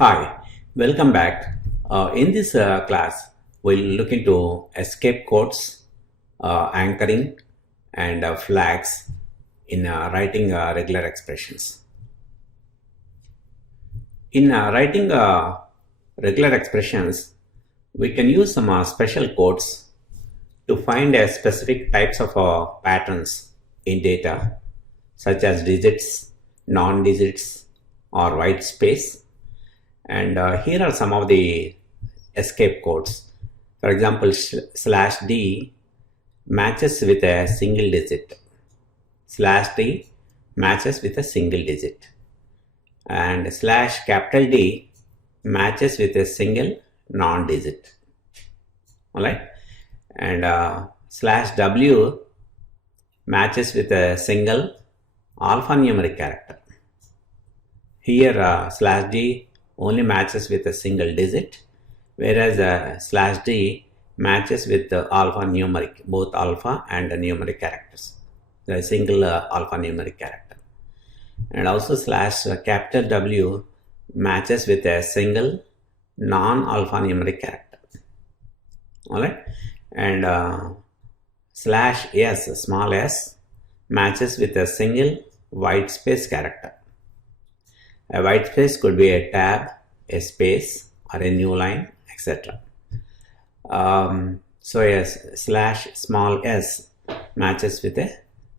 Hi, welcome back. In this class, we'll look into escape codes, anchoring, and flags in writing regular expressions. In writing regular expressions, we can use some special codes to find specific types of patterns in data, such as digits, non-digits, or white space. And here are some of the escape codes. For example, /d matches with a single digit. /d matches with a single digit. And /D matches with a single non-digit. Alright. And /w matches with a single alphanumeric character. Here /d only matches with a single digit, whereas /d matches with the alphanumeric, both alpha and numeric characters, the single alphanumeric character. And also /W matches with a single non-alphanumeric character. All right, and /s, small s, matches with a single white space character. A white space could be a tab, a space, or a new line, etc. So yes, /small s matches with a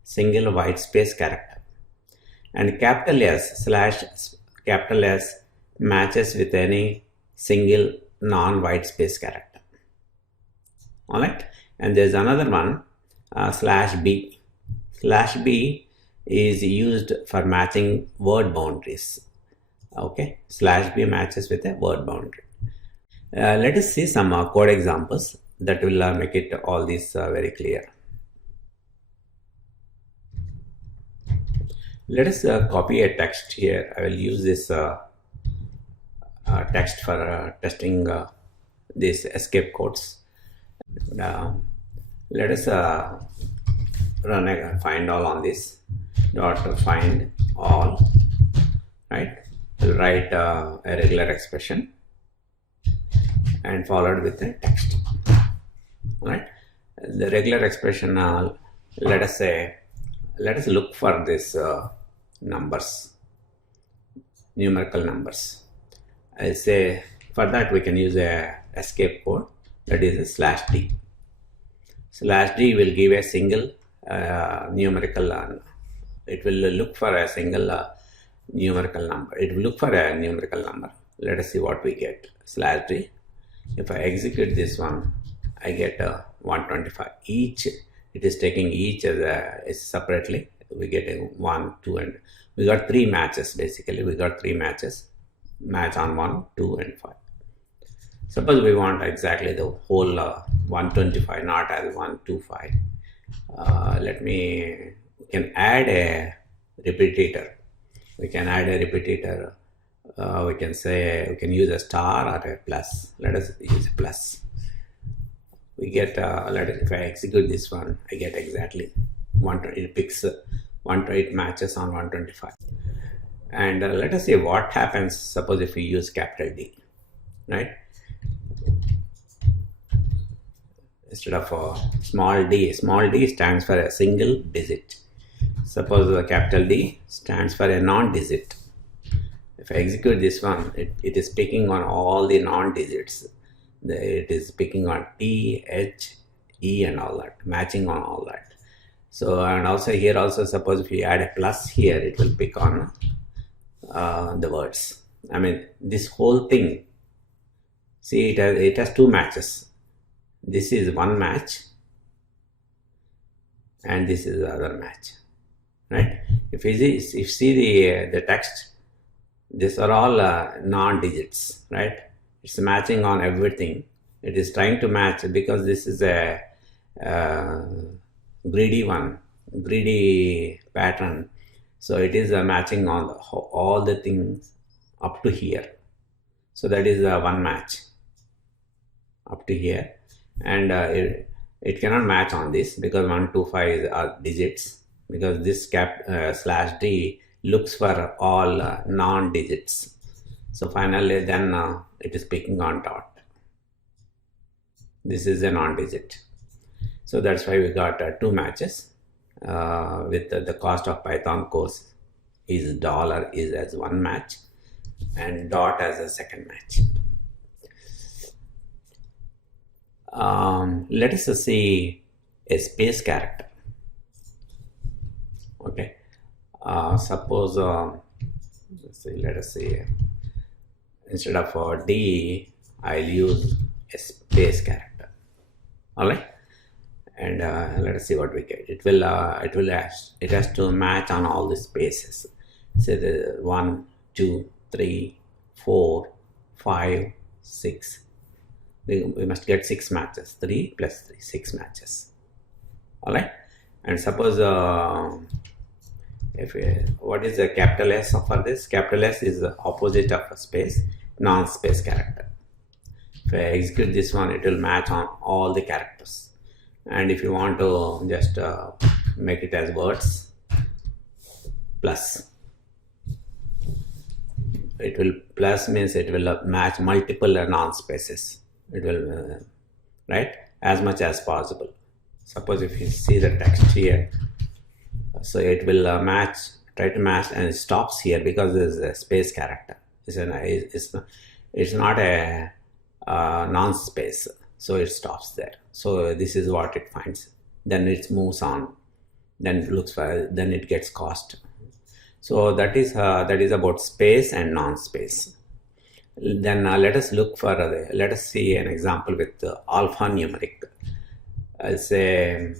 single white space character. And capital S, /capital S matches with any single non-white space character. Alright, and there's another one, /b. /b is used for matching word boundaries. Okay, /b matches with a word boundary. Let us see some code examples that will make it all this very clear. Let us copy a text here. I will use this text for testing these escape codes. Let us run a find all on this. Dot find all, right? We'll write a regular expression and followed with a text. All right, the regular expression, let us look for this numbers, numerical numbers. I say for that we can use a escape code, that is a /d. /d will give a single numerical. It will look for a single numerical number. It will look for a numerical number. Let us see what we get. /d. If I execute this one, I get 125. Each, it is taking each as separately. We get a 1, 2, and we got 3 matches. Basically, we got 3 matches. Match on 1, 2, and 5. Suppose we want exactly the whole 125, not as 125. We can add a repeater. We can add a repeater. We can say we can use a star or a plus. Let us use a plus. We get if I execute this one, I get exactly it picks it matches on 125. And let us see what happens. Suppose if we use capital D, right? Instead of small d stands for a single digit. Suppose the capital D stands for a non-digit. If I execute this one, it is picking on all the non-digits. It is picking on T, H, E, and all that, matching on all that. So, and also here also, suppose if you add a plus here, it will pick on the words. I mean, this whole thing, see, it has 2 matches. This is one match, and this is the other match, right? If you see the text, these are all non-digits, right? It's matching on everything. It is trying to match because this is a greedy pattern. So it is matching on all the things up to here. So that is one match up to here. And it cannot match on this because 1, 2, 5 are digits, because this /d looks for all non-digits. So finally then it is picking on dot. This is a non-digit. So that's why we got two matches with the cost of Python course is dollar is as one match and dot as a second match. Let us see a space character. Okay, suppose let us see, instead of D, I'll use a space character. All right, and let us see what we get. It has to match on all the spaces. Say the 1, 2, 3, 4, 5, 6. We must get 6 matches. 3 plus 3, 6 matches. All right, and suppose what is the capital S for this? Capital S is the opposite of a space, non-space character. If I execute this one, it will match on all the characters. And if you want to just make it as words, plus. It will plus means it will match multiple non-spaces. It will right, as much as possible. Suppose if you see the text here, so it will try to match, and it stops here because there is a space character. It's not a non-space, so it stops there. So this is what it finds. Then it moves on. Then it looks for. Then it gets cost. So that is about space and non-space. Then let us look for let us see an example with alphanumeric. I'll say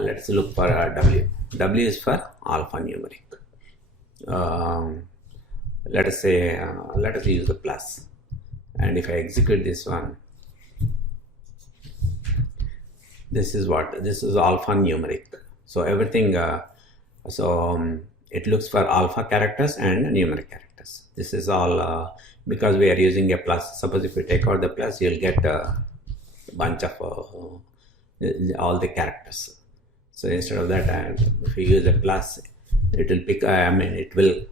let's look for W. W is for alphanumeric. Let us say let us use the plus, and if I execute this one, this is alphanumeric. So everything it looks for alpha characters and numeric characters. This is all because we are using a plus. Suppose if we take out the plus, you'll get a bunch of all the characters. So instead of that, if you use a plus, it will pick. It will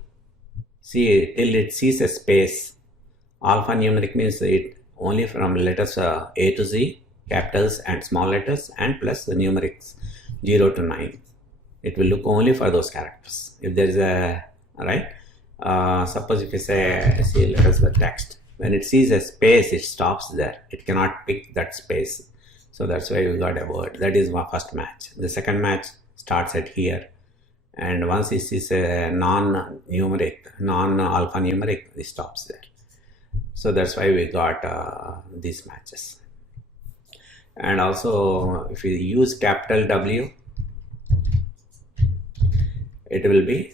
see till it sees a space. Alphanumeric means it only from letters A to Z, capitals and small letters, and plus the numerics 0 to 9. It will look only for those characters. If there is a right, suppose if you say, see, let us the text. When it sees a space, it stops there. It cannot pick that space. So that's why we got a word. That is my first match. The second match starts at here. And once it sees a non-alphanumeric, it stops there. So that's why we got these matches. And also, if you use capital W, it will be,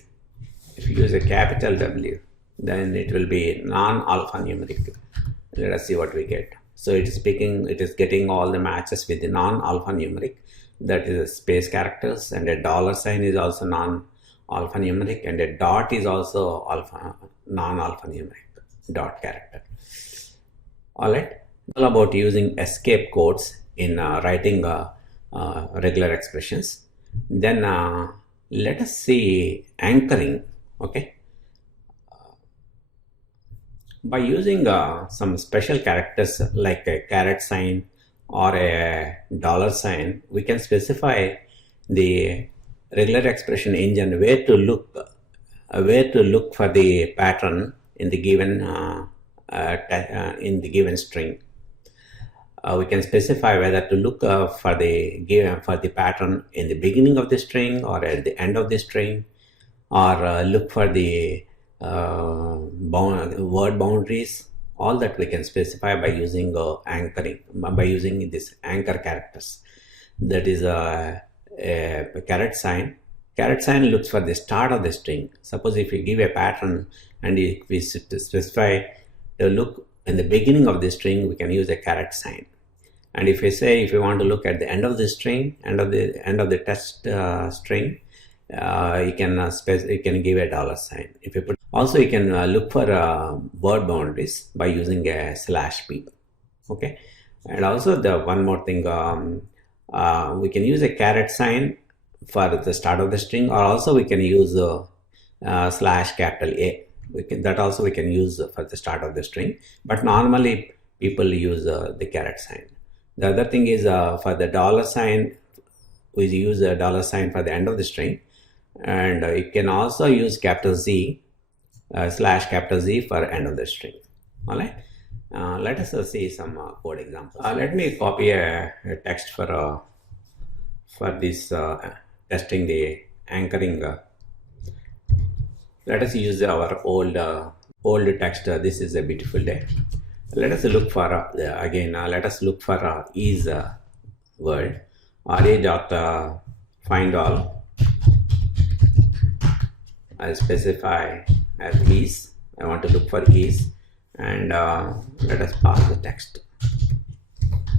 if you use a capital W, then it will be non-alphanumeric. Let us see what we get. So it is getting all the matches with the non-alphanumeric, that is a space characters, and a dollar sign is also non-alphanumeric, and a dot is also non-alphanumeric dot character. All right, all about using escape codes in writing regular expressions. Then let us see anchoring. Okay, by using some special characters like a caret sign or a dollar sign, we can specify the regular expression engine where to look for the pattern in the given string. We can specify whether to look for the pattern in the beginning of the string or at the end of the string, or look for the word boundaries. All that we can specify by using anchoring, by using this anchor characters. That is a caret sign. Caret sign looks for the start of the string. Suppose if we give a pattern and if we specify to look in the beginning of the string, we can use a caret sign. And if we say if we want to look at the end of the string, end of the text string, you can give a dollar sign. If you put, also you can look for word boundaries by using a /p. Okay, and also the one more thing, we can use a caret sign for the start of the string, or also we can use /A. that also we can use for the start of the string, but normally people use the caret sign. The other thing is for the dollar sign, we use a dollar sign for the end of the string, and you can also use capital Z slash capital Z for end of the string. All right. Let us see some code examples. Let me copy a text for this testing the anchoring. Let us use our old text. This is a beautiful day. Let us look for again. Let us look for is word. Ra find all. I'll specify as is. I want to look for is, and let us pass the text.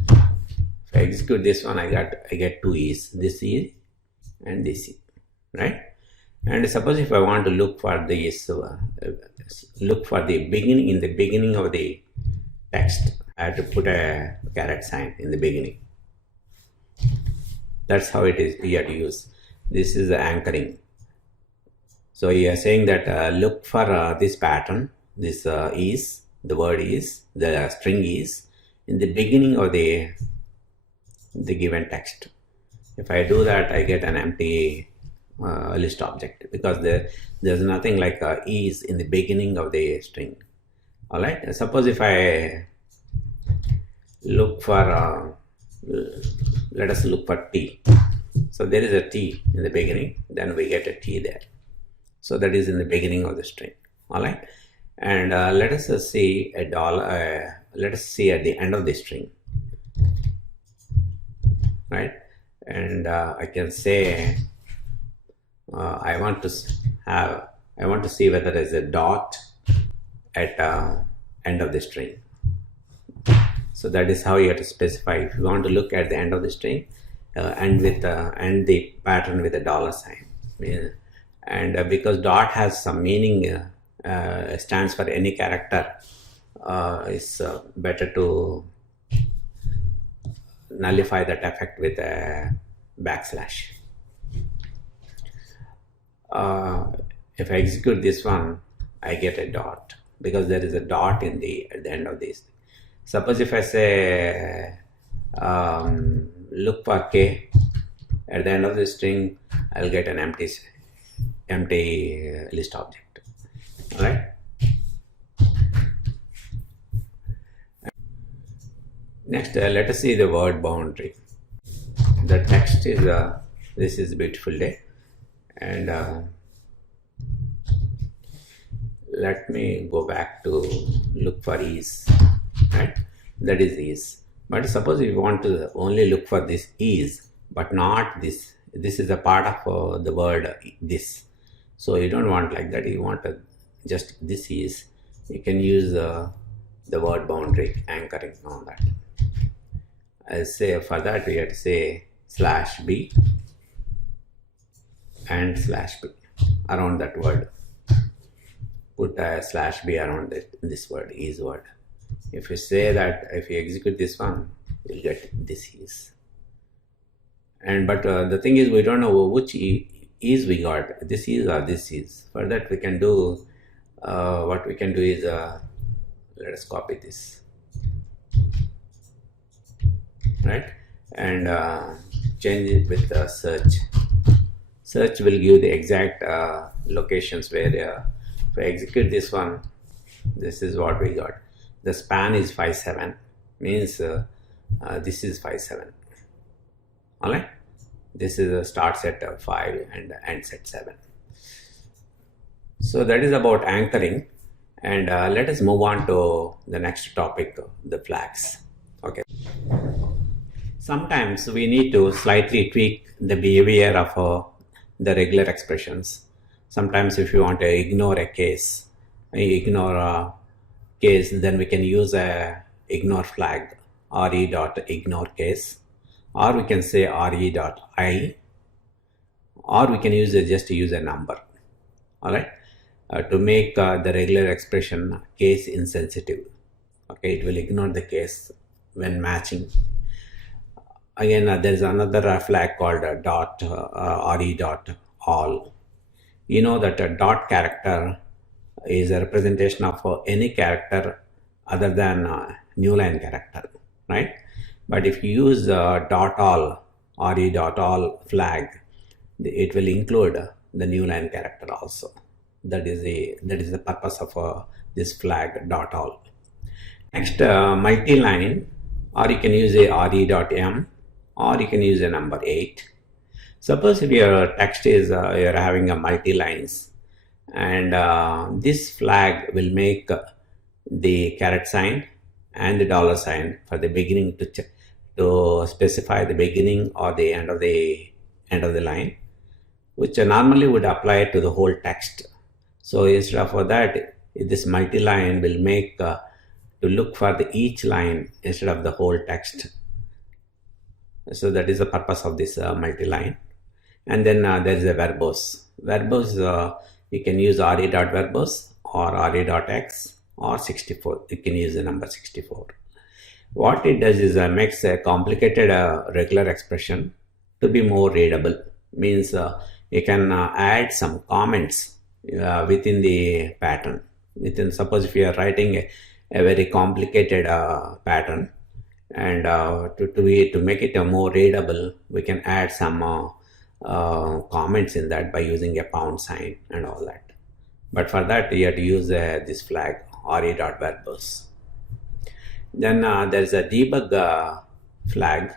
If I execute this one, I get two is. This is and this is, right? And suppose if I want to look for this, look for the beginning, in the beginning of the text, I have to put a caret sign in the beginning. That's how it is. You have to use. This is the anchoring. So you are saying that look for this pattern. This is, the word is, the string is in the beginning of the given text. If I do that, I get an empty list object, because there's nothing like is in the beginning of the string. All right. Suppose if I look for let us look for T. So there is a T in the beginning, then we get a T there. So that is in the beginning of the string. All right. And let us see a dollar. Let us see at the end of the string, right? And I can say I want to see whether there is a dot at end of the string. So that is how you have to specify. If you want to look at the end of the string, end the pattern with a dollar sign. Yeah. And because dot has some meaning, stands for any character, it's better to nullify that effect with a backslash. If I execute this one, I get a dot, because there is a dot at the end of this. Suppose if I say look for K at the end of the string, I'll get an empty list object. All right. Next, let us see the word boundary. The text is this is a beautiful day, and let me go back to look for is, right? That is is. But suppose you want to only look for this is, but not this. This is a part of the word this. So you don't want like that. You want just this is. You can use the word boundary anchoring on that. I'll say for that we have to say /b and /b around that word. Put a /b around this word, is word. If you say that, if you execute this one, you'll get this is. And but the thing is, we don't know which is we got, this is or this is. For that we can do what we can do is let us copy this, right, and change it with search. Search will give the exact locations where if I execute this one, this is what we got. The span is 5,7, means this is 5,7. All right. This is a start set of 5 and end set 7. So that is about anchoring, and let us move on to the next topic, the flags. Okay. Sometimes we need to slightly tweak the behavior of the regular expressions. Sometimes if you want to ignore a case, then we can use a ignore flag, re.ignore case, or we can say re.I, or we can just use a number. All right, to make the regular expression case insensitive. Okay, it will ignore the case when matching. Again, there is another flag called re.all. You know that a dot character is a representation of any character other than new line character, right? But if you use dot all re dot all flag, it will include the new line character also. That is the purpose of this flag dot all. Next, multi-line, or you can use a re.m, or you can use a number 8. Suppose if your text is you're having a multi-lines, and this flag will make the caret sign and the dollar sign for the beginning to specify the beginning or the end of the line, which normally would apply to the whole text. So instead of that, this multi-line will make to look for each line instead of the whole text. So that is the purpose of this multi-line. And then there is a verbose. Verbose, you can use re.verbose or re.x or 64. You can use the number 64. What it does is makes a complicated regular expression to be more readable. Means you can add some comments within the pattern. Suppose if you are writing a very complicated pattern, and to make it more readable, we can add some comments in that by using a pound sign and all that. But for that, you have to use this flag re.verbose. Then there is a debug flag.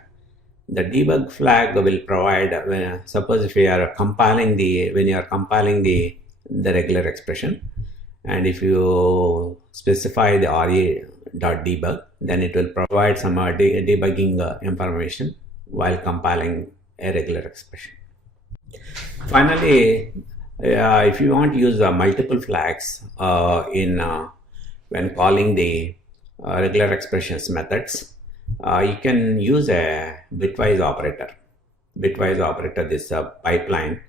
The debug flag will provide, suppose if you are compiling when you are compiling the regular expression, and if you specify the re.debug, then it will provide some debugging information while compiling a regular expression. Finally, if you want to use multiple flags when calling the regular expressions methods, you can use a bitwise operator. Bitwise operator, this pipeline.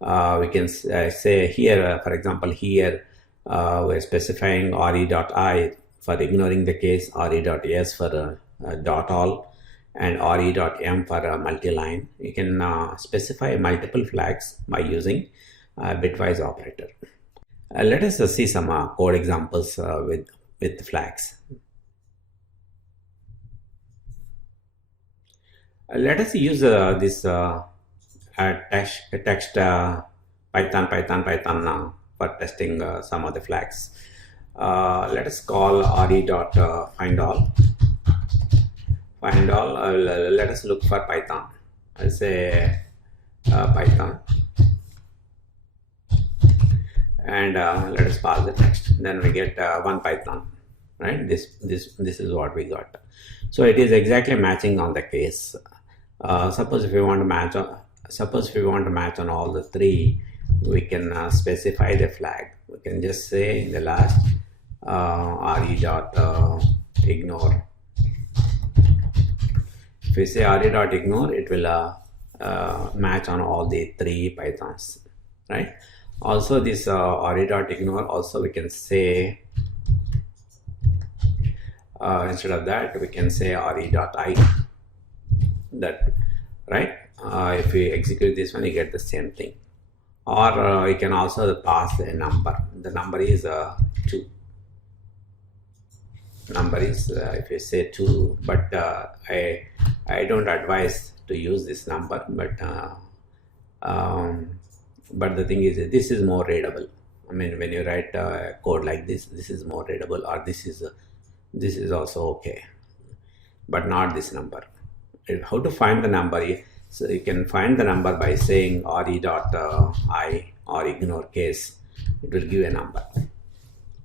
We can say here, for example, here we're specifying re.I for ignoring the case, re.s for dot all, and re.m for multi-line. You can specify multiple flags by using bitwise operator. Let us see some code examples with flags. Let us use this text Python for testing some of the flags. Let us call re.findAll. Let us look for Python. I'll say Python, and let us pass the text. Then we get one Python, right? This is what we got. So it is exactly matching on the case. Suppose if we want to match on all the three, we can specify the flag. We can just say in the last re.ignore. If we say re.ignore, it will match on all the three Pythons, right? Also this re.ignore, also we can say instead of that we can say re.I, that, right? If we execute this one, you get the same thing. Or you can also pass a number. The number is 2. Number is if you say 2, but I don't advise to use this number, but the thing is, this is more readable. I mean, when you write code like this is more readable, or this is also okay, but not this number. How to find the number? So you can find the number by saying re.I or ignore case. It will give a number,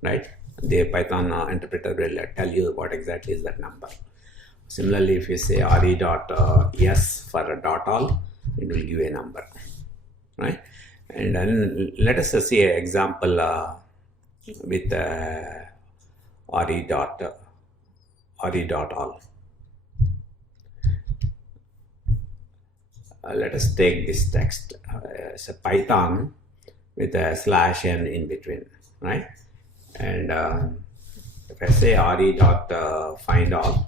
right? The Python interpreter will tell you what exactly is that number. Similarly, if you say re.s for dot all, it will give a number, right? And then let us see an example with re.all. Let us take this text. It's a Python with a /n in between, right? And if I say re.findAll,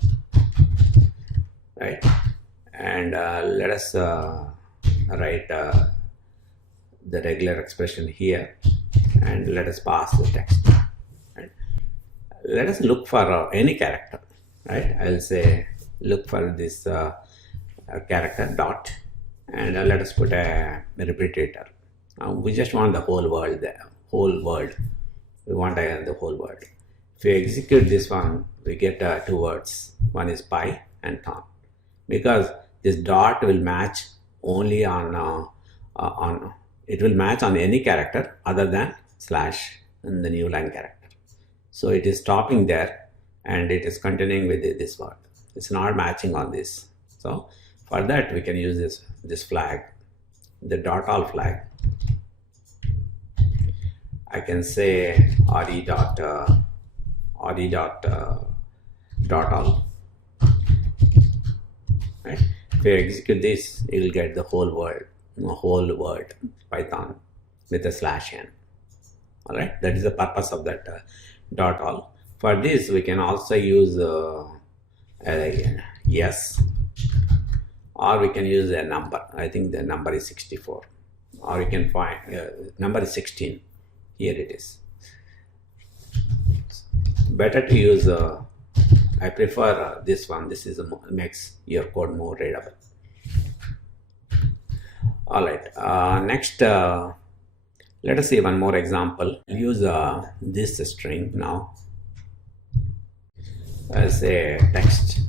right? And let us write the regular expression here, and let us pass the text. let us look for any character, right? I'll say look for this character dot, and let us put a repetitor. We just want the whole world there, whole world. We want the whole world. If you execute this one, we get two words. One is pi and thon, because this dot will match only on it will match on any character other than slash in the new line character. So it is stopping there and it is continuing with this word. It's not matching on this. So for that we can use this flag, the dot all flag. I can say RE dot dot all. Right? If you execute this, you will get the whole word Python with a slash n. All right, that is the purpose of that dot all. For this, we can also use yes, or we can use a number. I think the number is 64, or we can find number is 16. Here it is. Better to use. I prefer this one. This is makes your code more readable. All right. Next, let us see one more example. I'll use this string now. I'll say text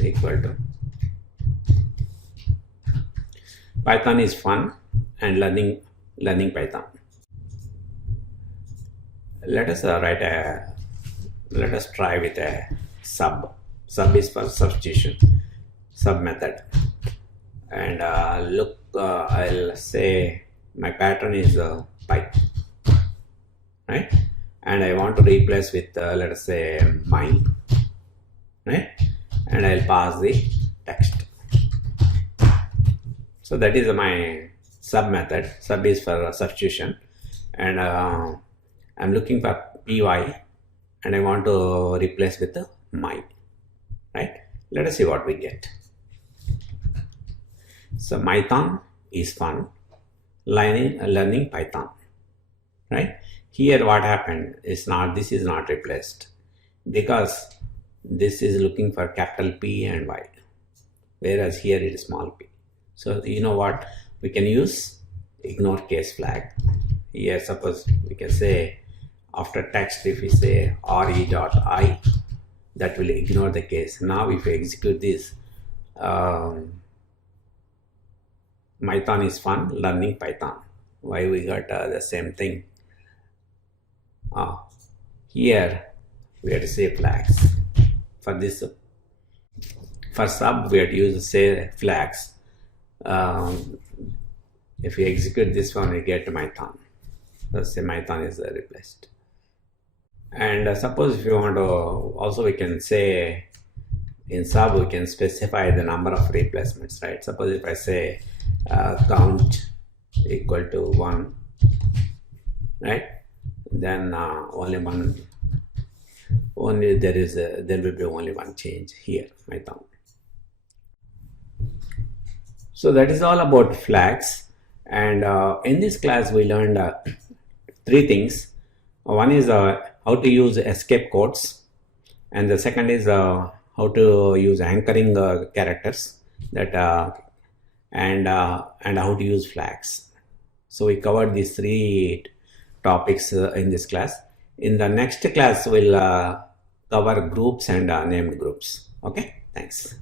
equal to Python is fun and learning Python. Let us let us try with a sub. Sub is for substitution, sub method. And look, I'll say my pattern is pi, right? And I want to replace with let us say mine, right? And I'll pass the text. So that is my sub method. Sub is for substitution, and I'm looking for py, and I want to replace with my, right? Let us see what we get. So Python is fun, learning Python, right? Here what happened is this is not replaced, because this is looking for capital P and Y, whereas here it is small p. So you know what we can use? Ignore case flag. Here suppose we can say after text, if we say re.I, that will ignore the case. Now if we execute this, Python is fun, learning Python. Why we got the same thing? Here we have to say flags. For this, for sub we have to use say flags. If we execute this one, we get Python. Let's say Python is replaced. And suppose if you want to, also we can say in sub we can specify the number of replacements, right? Suppose if I say count equal to 1, right? Then there will be only one change here, Python. So that is all about flags. And in this class we learned 3 things. One is how to use escape codes, and the second is how to use anchoring characters, that and how to use flags. So we covered these 3 topics in this class. In the next class we'll cover groups and named groups. Okay, thanks.